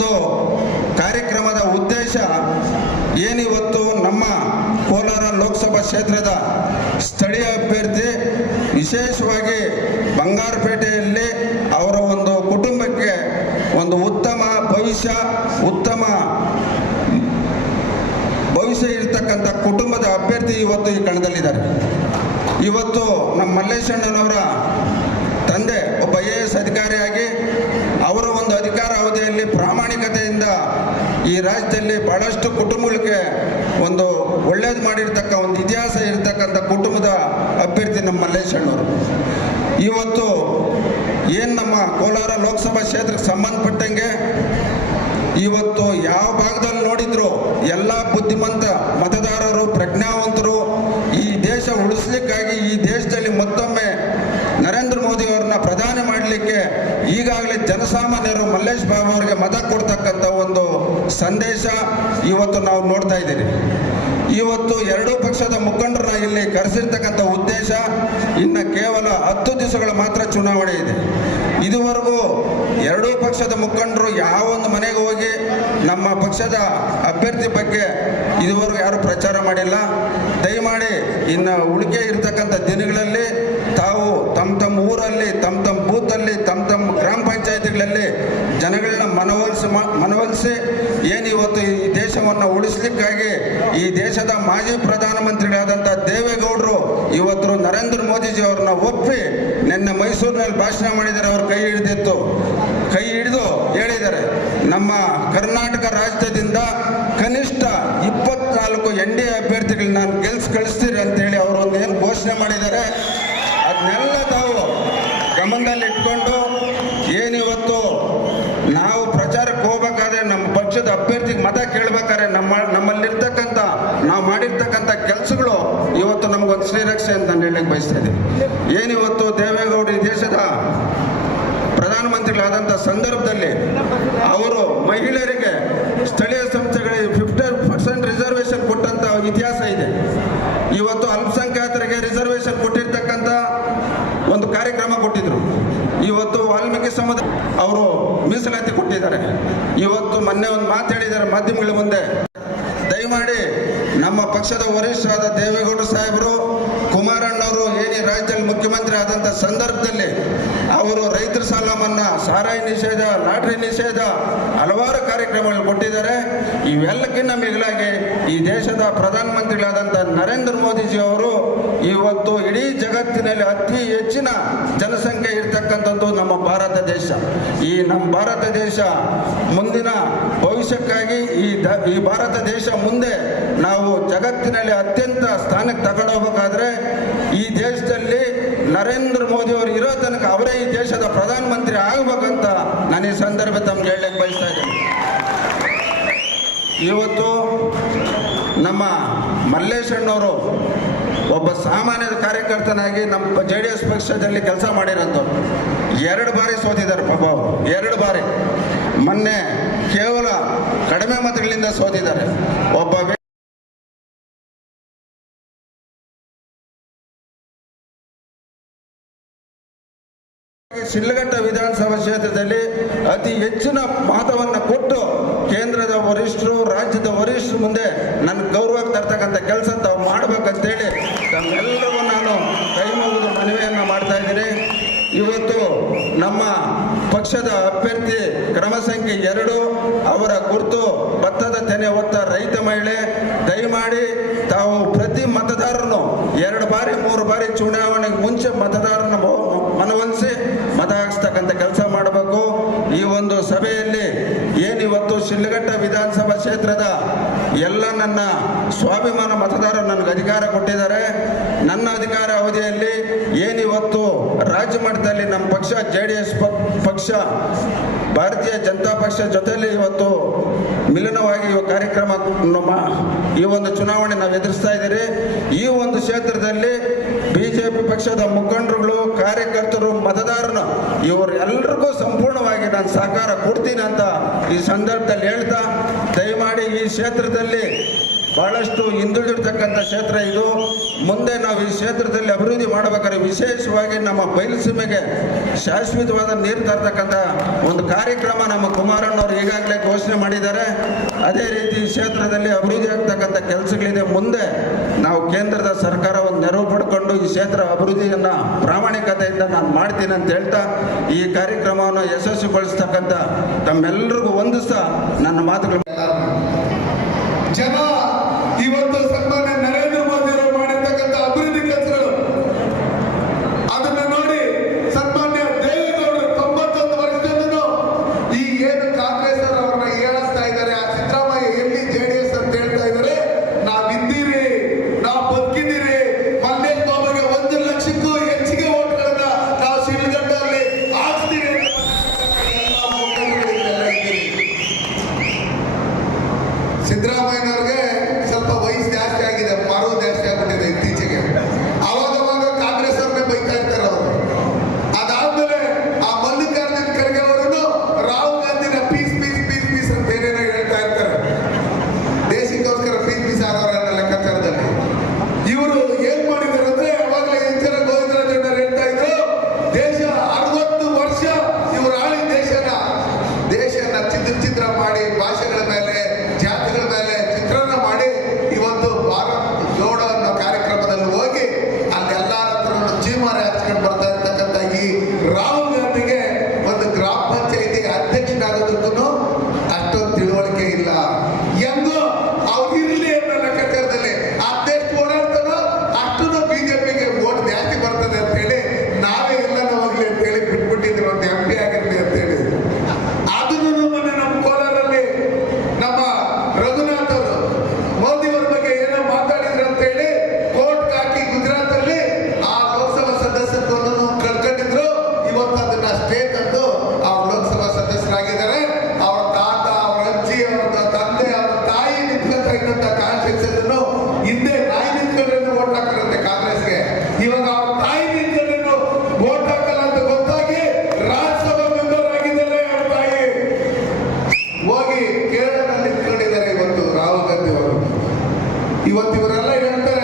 ಒಂದು ಕಾರ್ಯಕ್ರಮದ ಉದ್ದೇಶ ಏನಿವತ್ತು ನಮ್ಮ ಕೋಲಾರ ಲೋಕಸಭಾ ಕ್ಷೇತ್ರದ ಸ್ಥಳೀಯ ಅಭ್ಯರ್ಥಿ, ವಿಶೇಷವಾಗಿ ಬಂಗಾರಪೇಟೆಯಲ್ಲಿ ಅವರ ಒಂದು ಕುಟುಂಬಕ್ಕೆ ಒಂದು ಉತ್ತಮ ಭವಿಷ್ಯ ಉತ್ತಮ ಭವಿಷ್ಯ ಇರತಕ್ಕಂಥ ಕುಟುಂಬದ ಅಭ್ಯರ್ಥಿ ಇವತ್ತು ಈ ಕಣದಲ್ಲಿದ್ದಾರೆ. ಇವತ್ತು ನಮ್ಮ ಮಲ್ಲೇಶಣ್ಣನವರ ತಂದೆ, ಒಬ್ಬ ಐ ಎ ಎಸ್ ಅಧಿಕಾರಿಯಾಗಿ ಅವರ ಒಂದು ಅಧಿಕಾರ ಅವಧಿಯಲ್ಲಿ ಪ್ರಾಮಾಣಿಕತೆಯಿಂದ ಈ ರಾಜ್ಯದಲ್ಲಿ ಬಹಳಷ್ಟು ಕುಟುಂಬಗಳಿಗೆ ಒಂದು ಒಳ್ಳೇದು ಮಾಡಿರ್ತಕ್ಕ, ಒಂದು ಇತಿಹಾಸ ಇರತಕ್ಕಂಥ ಕುಟುಂಬದ ಅಭ್ಯರ್ಥಿ ನಮ್ಮ ಮಲ್ಲೇಶಣ್ಣವರು. ಇವತ್ತು ಏನು ನಮ್ಮ ಕೋಲಾರ ಲೋಕಸಭಾ ಕ್ಷೇತ್ರಕ್ಕೆ ಸಂಬಂಧಪಟ್ಟಂಗೆ ಇವತ್ತು ಯಾವ ಭಾಗದಲ್ಲಿ ನೋಡಿದ್ರು ಎಲ್ಲ ಬುದ್ಧಿಮಂತ ಮತದಾರರು, ಪ್ರಜ್ಞಾವಂತರು ಈ ದೇಶ ಉಳಿಸ್ಲಿಕ್ಕಾಗಿ ಈ ದೇಶದಲ್ಲಿ ಮತ್ತೊಮ್ಮೆ ನರೇಂದ್ರ ಮೋದಿ ಅವ್ರನ್ನ ಪ್ರಧಾನಿ ಮಾಡಲಿಕ್ಕೆ ಈಗಾಗಲೇ ಜನಸಾಮಾನ್ಯರು ಮಲ್ಲೇಶ್ ಬಾಬು ಅವರಿಗೆ ಮತ ಒಂದು ಸಂದೇಶ ಇವತ್ತು ನಾವು ನೋಡ್ತಾ ಇದ್ದೀರಿ. ಇವತ್ತು ಎರಡೂ ಪಕ್ಷದ ಮುಖಂಡರನ್ನ ಇಲ್ಲಿ ಕರೆಸಿರ್ತಕ್ಕಂಥ ಉದ್ದೇಶ ಇನ್ನು ಕೇವಲ ಹತ್ತು ದಿವಸಗಳ ಮಾತ್ರ ಚುನಾವಣೆ ಇದೆ. ಇದುವರೆಗೂ ಎರಡೂ ಪಕ್ಷದ ಮುಖಂಡರು ಯಾವ ಒಂದು ಮನೆಗೆ ಹೋಗಿ ನಮ್ಮ ಪಕ್ಷದ ಅಭ್ಯರ್ಥಿ ಬಗ್ಗೆ ಇದುವರೆಗೂ ಯಾರು ಪ್ರಚಾರ ಮಾಡಿಲ್ಲ. ದಯಮಾಡಿ ಇನ್ನು ಉಳಿಕೆ ಇರತಕ್ಕಂಥ ದಿನಗಳಲ್ಲಿ ತಾವು ತಮ್ಮ ತಮ್ಮ ಊರಲ್ಲಿ ತಮ್ಮ ತಮ್ಮ ಬೂತಲ್ಲಿ ತಮ್ಮ ತಮ್ಮ ಗ್ರಾಮ ಪಂಚಾಯತಿಗಳಲ್ಲಿ ಜನಗಳನ್ನ ಮನವೊಲಿಸಿ ಮನವೊಲಿಸಿ ಏನು ಇವತ್ತು ಈ ದೇಶವನ್ನು ಉಳಿಸ್ಲಿಕ್ಕಾಗಿ ಈ ದೇಶದ ಮಾಜಿ ಪ್ರಧಾನಮಂತ್ರಿಗಳಾದಂಥ ದೇವೇಗೌಡರು ಇವತ್ತು ನರೇಂದ್ರ ಮೋದಿಜಿ ಅವ್ರನ್ನ ಒಪ್ಪಿ ನಿನ್ನೆ ಮೈಸೂರಿನಲ್ಲಿ ಭಾಷಣ ಮಾಡಿದರೆ ಅವ್ರ ಕೈ ಹಿಡಿದಿತ್ತು. ಕೈ ಹಿಡಿದು ಹೇಳಿದ್ದಾರೆ. ನಮ್ಮ ಕರ್ನಾಟಕ ರಾಜ್ಯದಿಂದ ಕನಿಷ್ಠ ಇಪ್ಪತ್ನಾಲ್ಕು ಎನ್ ಡಿ ಎ ಅಭ್ಯರ್ಥಿಗಳನ್ನ ನಾನು ಗೆಲ್ಸ್ ಕಳಿಸ್ತೀರಿ ಅಂತೇಳಿ ಅವರು ಒಂದು ಏನು ಘೋಷಣೆ ಮಾಡಿದ್ದಾರೆ. ಅದನ್ನೆಲ್ಲ ತಾವು ಗಮನದಲ್ಲಿ ಇಟ್ಕೊಂಡು ಏನಿವತ್ತು ನಾವು ಪ್ರಚಾರಕ್ಕೆ ಹೋಗ್ಬೇಕಾದ್ರೆ ನಮ್ಮ ಪಕ್ಷದ ಅಭ್ಯರ್ಥಿಗೆ ಮತ ಕೇಳ್ಬೇಕಾದ್ರೆ ನಮ್ಮ ನಮ್ಮಲ್ಲಿರ್ತಕ್ಕಂಥ, ನಾವು ಮಾಡಿರ್ತಕ್ಕಂಥ ಕೆಲಸಗಳು ಇವತ್ತು ನಮಗೊಂದು ಶ್ರೀರಕ್ಷೆ ಅಂತ ನಾನು ಹೇಳಕ್ಕೆ ಬಯಸ್ತಾ ಇದ್ದೀನಿ. ಏನಿವತ್ತು ದೇವೇಗೌಡ ಈ ದೇಶದ ಪ್ರಧಾನಮಂತ್ರಿಗಳಾದಂಥ ಸಂದರ್ಭದಲ್ಲಿ ಅವರು ಮಹಿಳೆಯರಿಗೆ ಸ್ಥಳೀಯ ಸಂಸ್ಥೆಗಳಿಗೆ ಫಿಫ್ಟಿ ಪರ್ಸೆಂಟ್ ರಿಸರ್ವೇಷನ್ ಕೊಟ್ಟಂತ ಇತಿಹಾಸ ಇದೆ ಇವತ್ತು ಅಲ್ಪಸಂಖ್ಯಾತರಿಗೆ ರಿಸರ್ವೇಷನ್ ಕೊಟ್ಟಿರ್ತಕ್ಕಂಥ ಒಂದು ಕಾರ್ಯಕ್ರಮ ಕೊಟ್ಟಿದ್ರು ಇವತ್ತು ಸಮುದಾಯ ಅವರು ಮೀಸಲಾತಿ ಕೊಟ್ಟಿದ್ದಾರೆ. ಇವತ್ತು ಮೊನ್ನೆ ಒಂದು ಮಾತಾಡಿದ್ದಾರೆ ಮಾಧ್ಯಮಗಳ ಮುಂದೆ. ದಯಮಾಡಿ ನಮ್ಮ ಪಕ್ಷದ ವರಿಷ್ಠರಾದ ದೇವೇಗೌಡ ಸಾಹೇಬರು, ಕುಮಾರಣ್ಣವರು, ಏನೇ ರಾಜ್ಯದಲ್ಲಿ ಮುಖ್ಯಮಂತ್ರಿ ಆದಂಥ ಸಂದರ್ಭದಲ್ಲಿ ಅವರು ರೈತರ ಸಾಲ ಮನ್ನಾ ಸಾರಾಯಿ ನಿಷೇಧ, ಲಾಟ್ರಿ ನಿಷೇಧ ಹಲವಾರು ಕಾರ್ಯಕ್ರಮಗಳು ಕೊಟ್ಟಿದ್ದಾರೆ. ಇವೆಲ್ಲಕ್ಕಿಂತ ಮಿಗಿಲಾಗಿ ಈ ದೇಶದ ಪ್ರಧಾನಮಂತ್ರಿಗಳಾದಂಥ ನರೇಂದ್ರ ಮೋದಿಜಿ ಅವರು ಇವತ್ತು ಇಡೀ ಜಗತ್ತಿನಲ್ಲಿ ಅತಿ ಹೆಚ್ಚಿನ ಜನಸಂಖ್ಯೆ ಇರ್ತಕ್ಕಂಥದ್ದು ನಮ್ಮ ಭಾರತ ದೇಶ. ಈ ನಮ್ಮ ಭಾರತ ದೇಶ ಮುಂದಿನ ಭವಿಷ್ಯಕ್ಕಾಗಿ ಈ ದ, ಈ ಭಾರತ ದೇಶ ಮುಂದೆ ನಾವು ಜಗತ್ತಿನಲ್ಲಿ ಅತ್ಯಂತ ಸ್ಥಾನಕ್ಕೆ ತಗೊಂಡು ಹೋಗ್ಬೇಕಾದ್ರೆ ಈ ದೇಶದಲ್ಲಿ ನರೇಂದ್ರ ಮೋದಿ ಅವರು ತನಕ ಅವರೇ ಈ ದೇಶದ ಪ್ರಧಾನಮಂತ್ರಿ ಆಗಬೇಕಂತ ನಾನು ಈ ಸಂದರ್ಭ ತಮ್ಗೆ ಹೇಳಕ್ ಬಯಸ್ತಾ ಇದ್ದೀನಿ. ಇವತ್ತು ನಮ್ಮ ಮಲ್ಲೇಶಣ್ಣವರು ಒಬ್ಬ ಸಾಮಾನ್ಯ ಕಾರ್ಯಕರ್ತನಾಗಿ ನಮ್ಮ ಜೆ ಡಿ ಎಸ್ ಪಕ್ಷದಲ್ಲಿ ಕೆಲಸ ಮಾಡಿರೋದು. ಎರಡು ಬಾರಿ ಸೋತಿದ್ದಾರೆ ಪಾಪ ಅವರು. ಎರಡು ಬಾರಿ. ಮೊನ್ನೆ ಕೇವಲ ಕಡಿಮೆ ಮತಗಳಿಂದ ಸೋತಿದ್ದಾರೆ. ಒಬ್ಬ ವ್ಯಕ್ತಿ ಶಿಡ್ಲಘಟ್ಟ ವಿಧಾನಸಭಾ ಕ್ಷೇತ್ರದಲ್ಲಿ ಅತಿ ಹೆಚ್ಚಿನ ಮಾತವನ್ನು ಕೊಟ್ಟು ಕೇಂದ್ರದ ವರಿಷ್ಠರು, ರಾಜ್ಯದ ವರಿಷ್ಠರು ಮುಂದೆ ನನ್ನ ಗೌರವಕ್ಕೆ ತರ್ತಕ್ಕಂಥ ಕೆಲಸ ತಾವು ಮಾಡ್ಬೇಕಂತೇಳಿ ತಮ್ಮೆಲ್ಲವೂ ನಾನು ಕೈ ಮುಗಿದು ಮನವಿಯನ್ನು ಮಾಡ್ತಾ ಇದ್ದೀನಿ. ಇವತ್ತು ನಮ್ಮ ಪಕ್ಷದ ಅಭ್ಯರ್ಥಿ ಕ್ರಮ ಸಂಖ್ಯೆ ಎರಡು, ಅವರ ಗುರುತು ಭತ್ತದ ತೆನೆ ಹೊತ್ತ ರೈತ ಮಹಿಳೆ, ದಯಮಾಡಿ ತಾವು ಪ್ರತಿ ಮತದಾರರನ್ನು ಎರಡು ಬಾರಿ, ಮೂರು ಬಾರಿ ಚುನಾವಣೆಗೆ ಮತ ಹಾಕಿಸ್ತಕ್ಕಂಥ ಕೆಲಸ ಮಾಡಬೇಕು. ಈ ಒಂದು ಸಭೆಯಲ್ಲಿ ಏನಿವತ್ತು ಶಿಲ್ಲಘಟ್ಟ ವಿಧಾನಸಭಾ ಕ್ಷೇತ್ರದ ಎಲ್ಲ ನನ್ನ ಸ್ವಾಭಿಮಾನ ಮತದಾರರು ನನಗೆ ಅಧಿಕಾರ ಕೊಟ್ಟಿದ್ದಾರೆ. ನನ್ನ ಅಧಿಕಾರ ಅವಧಿಯಲ್ಲಿ ಏನಿವತ್ತು ರಾಜ್ಯ ಮಟ್ಟದಲ್ಲಿ ನಮ್ಮ ಪಕ್ಷ, ಜೆ ಡಿ ಎಸ್ ಪಕ್ಷ, ಭಾರತೀಯ ಜನತಾ ಪಕ್ಷ ಜೊತೆಯಲ್ಲಿ ಇವತ್ತು ಮಿಲನವಾಗಿ ಈ ಕಾರ್ಯಕ್ರಮ ಈ ಒಂದು ಚುನಾವಣೆ ನಾವು ಎದುರಿಸ್ತಾ ಇದ್ದೀರಿ. ಈ ಒಂದು ಕ್ಷೇತ್ರದಲ್ಲಿ ಬಿಜೆಪಿ ಪಕ್ಷದ ಮುಖಂಡರುಗಳು, ಕಾರ್ಯಕರ್ತರು, ಮತದಾರರು, ಇವರೆಲ್ಲರಿಗೂ ಸಂಪೂರ್ಣವಾಗಿ ನಾನು ಸಹಕಾರ ಕೊಡ್ತೀನಿ ಅಂತ ಈ ಸಂದರ್ಭದಲ್ಲಿ ಹೇಳ್ತಾ, ದಯಮಾಡಿ ಈ ಕ್ಷೇತ್ರದಲ್ಲಿ ಭಾಳಷ್ಟು ಹಿಂದುಳಿದಿರ್ತಕ್ಕಂಥ ಕ್ಷೇತ್ರ ಇದು. ಮುಂದೆ ನಾವು ಈ ಕ್ಷೇತ್ರದಲ್ಲಿ ಅಭಿವೃದ್ಧಿ ಮಾಡಬೇಕಾದ್ರೆ ವಿಶೇಷವಾಗಿ ನಮ್ಮ ಬಯಲುಸೀಮೆಗೆ ಶಾಶ್ವತವಾದ ನೀರು ತರ್ತಕ್ಕಂಥ ಒಂದು ಕಾರ್ಯಕ್ರಮ ನಮ್ಮ ಕುಮಾರಣ್ಣವರು ಈಗಾಗಲೇ ಘೋಷಣೆ ಮಾಡಿದ್ದಾರೆ. ಅದೇ ರೀತಿ ಈ ಕ್ಷೇತ್ರದಲ್ಲಿ ಅಭಿವೃದ್ಧಿ ಆಗ್ತಕ್ಕಂಥ ಕೆಲಸಗಳಿದೆ. ಮುಂದೆ ನಾವು ಕೇಂದ್ರದ ಸರ್ಕಾರ ಒಂದು ನೆರವು ಪಡ್ಕೊಂಡು ಈ ಕ್ಷೇತ್ರ ಅಭಿವೃದ್ಧಿಯನ್ನು ಪ್ರಾಮಾಣಿಕತೆಯಿಂದ ನಾನು ಮಾಡ್ತೀನಿ ಅಂತ ಹೇಳ್ತಾ ಈ ಕಾರ್ಯಕ್ರಮವನ್ನು ಯಶಸ್ವಿಗೊಳಿಸ್ತಕ್ಕಂಥ ತಮ್ಮೆಲ್ಲರಿಗೂ ಹೊಂದಿಸ್ತಾ ನನ್ನ ಮಾತುಗಳು ఎవరల్లా ఇదంతా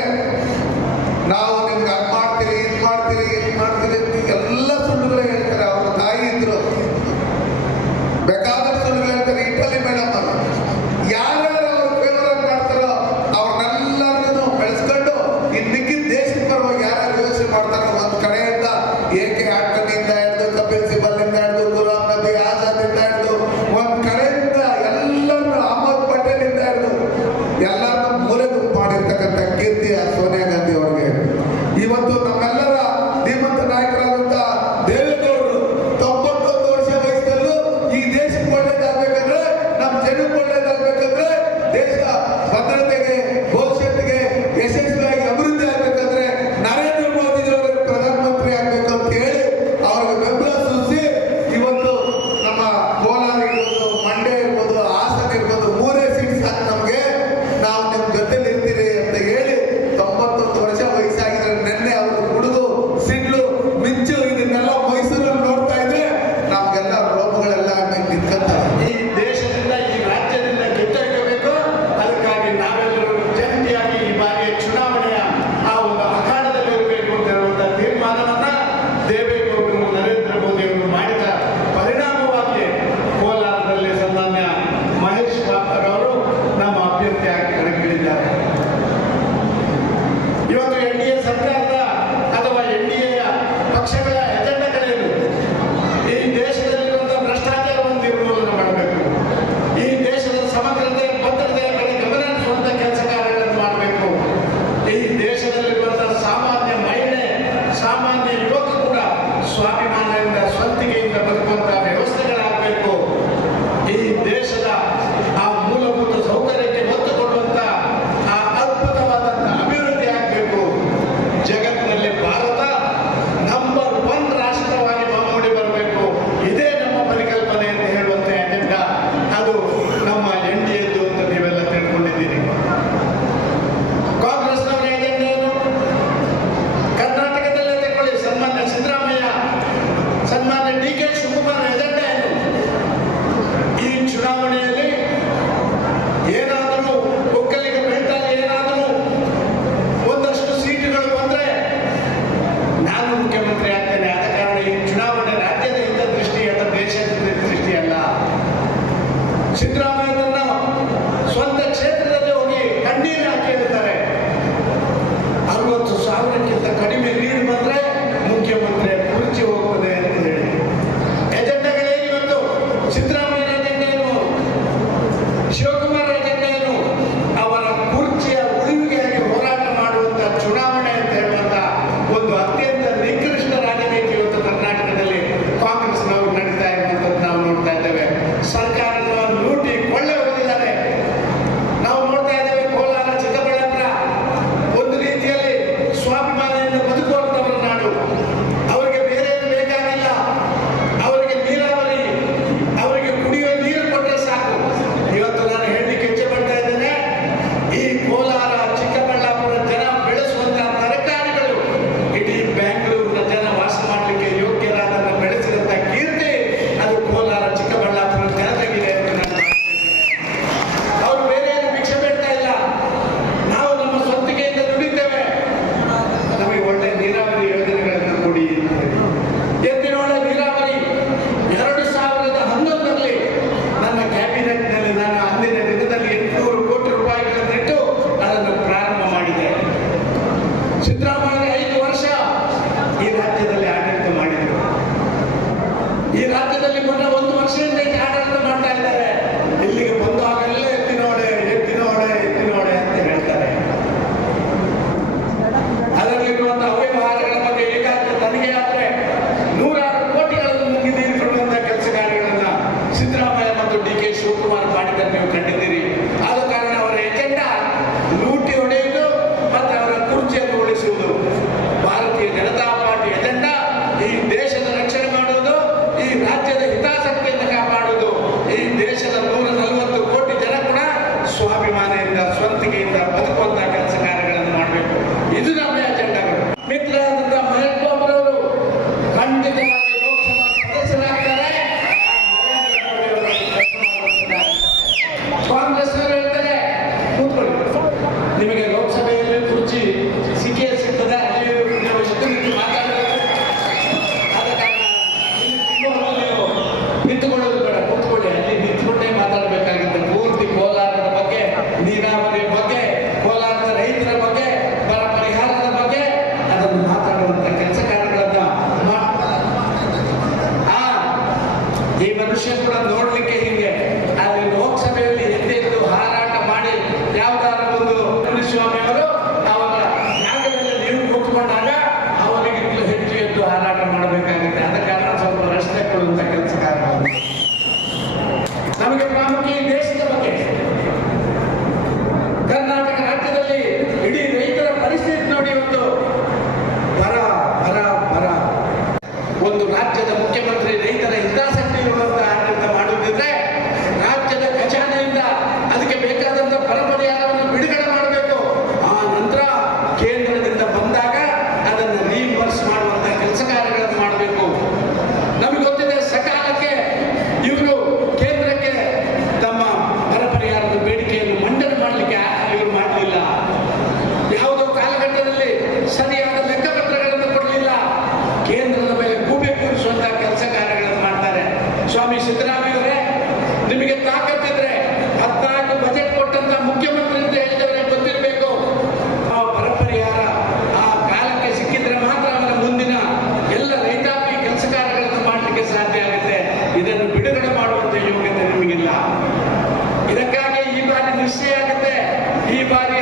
ಈ ಬಾರಿಯ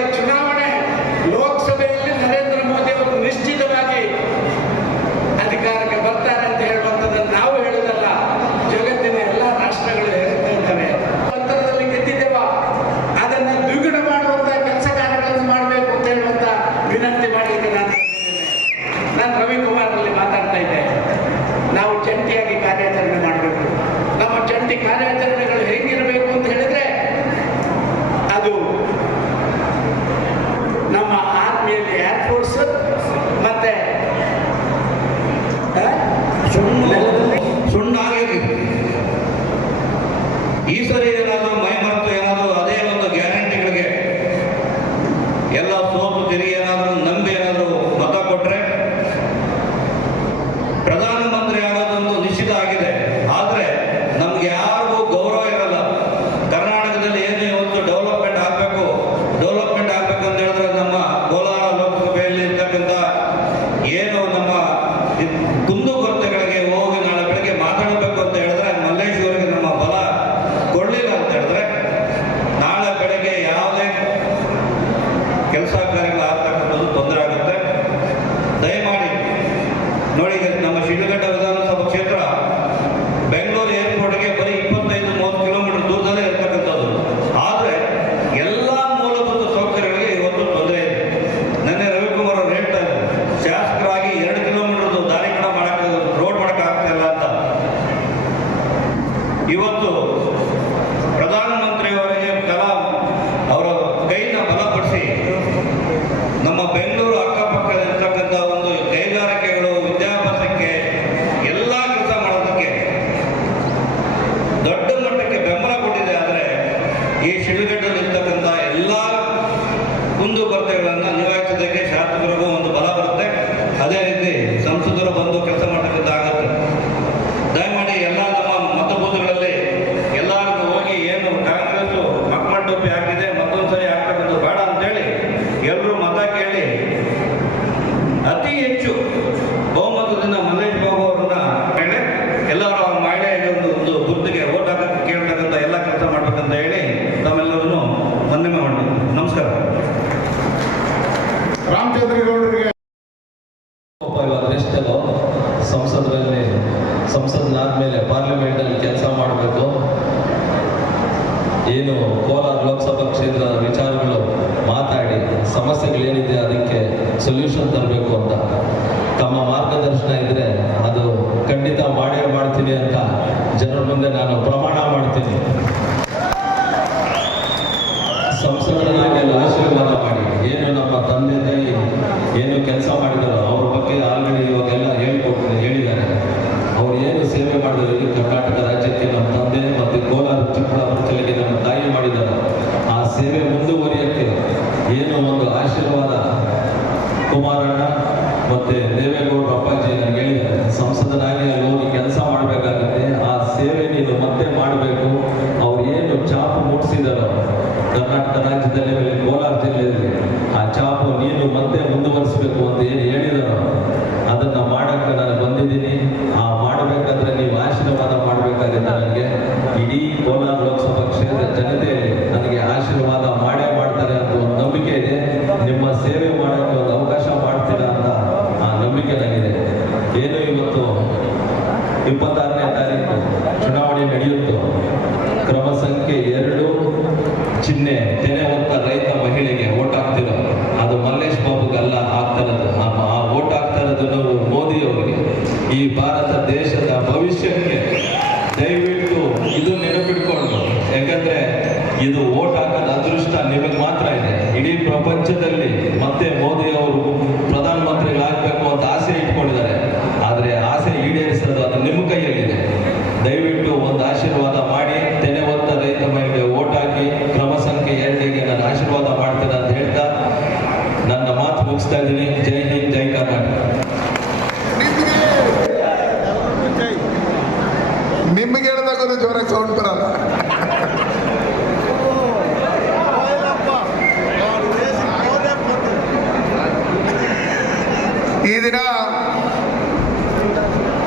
ರಾಜ್ಯದಲ್ಲಿ ಮತ್ತೆ ಮೋದಿ ಅವರು ಪ್ರಧಾನಮಂತ್ರಿಗಳಾಗಿ